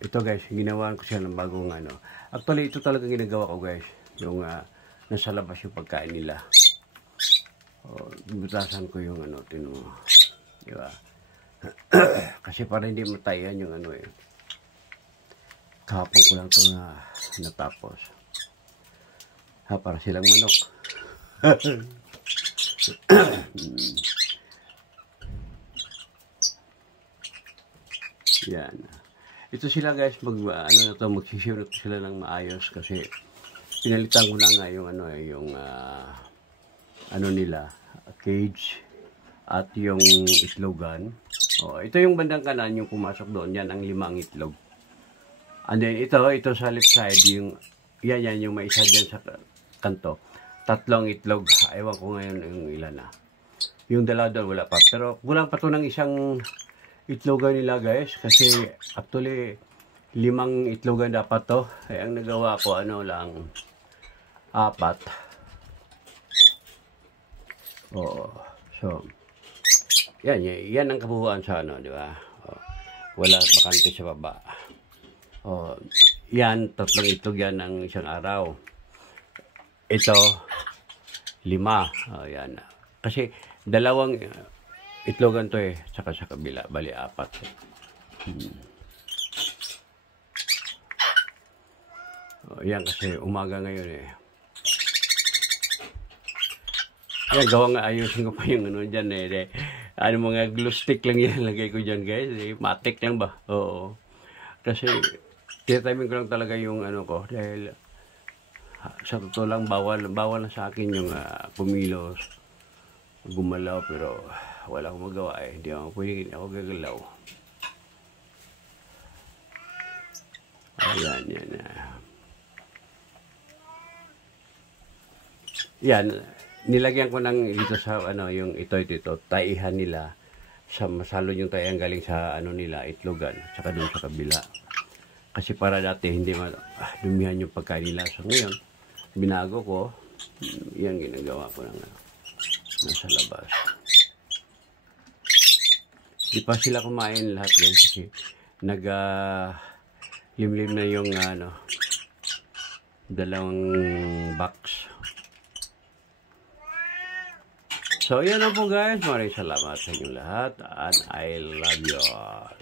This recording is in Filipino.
ito guys, ginawa ko siya ng bagong ano. Actually, ito talaga ginagawa ko guys. Yung nasa labas yung pagkain nila. Butasan ko yung ano, tino. Diba? Kasi para hindi matayan yung ano eh. Kahapon ko lang ito na natapos. Para silang manok. Yan. Ito sila guys, magsisilot sila ng maayos kasi pinalitan ko na nga yung ano yung nila, cage at yung itlogan. Ito yung bandang kanan yung pumasok doon, yan ang 5 itlog. And then ito sa left side yung yan yung may isa dyan sa kanto. 3 itlog. Ewan ko ngayon yung ilan na. Yung dalawa doon wala pa. Pero kulang pa to ng isang itlogan nila guys. Kasi actually 5 itlogan dapat to. Ang nagawa ko lang 4. So yan ang kabuuan sa ano, di ba? Wala bakante sa baba. Yan 3 itlog yan ng isang araw. Ito 5. Yan. Kasi 2 itlogan to eh, saka sa kabila, bali 4. Yan kasi umaga ngayon eh. Yan, gawa nga ayusin ko pa yung ano dyan eh. Mga glue stick lang yan lagay ko dyan guys. Matik lang ba? Oo. Kasi tinatiming ko lang talaga yung ano ko dahil sa totoo lang bawal na sa akin yung pumilos, gumalaw, pero wala akong magawa eh. Hindi ako gagalaw. Ayan, yan. Yan, nilagyan ko ng dito sa ano yung ito taihan nila sa masalon yung taihan galing sa ano nila itlogan saka doon sa kabila. Kasi para dati hindi dumihan yung pagkain nila. So ngayon, binago ko. Yan ginagawa ko ng nasa labas. Di pa sila kumain lahat guys kasi limlim na yung 2 box. So yan na po guys. Maraming salamat sa inyong lahat and I love you all.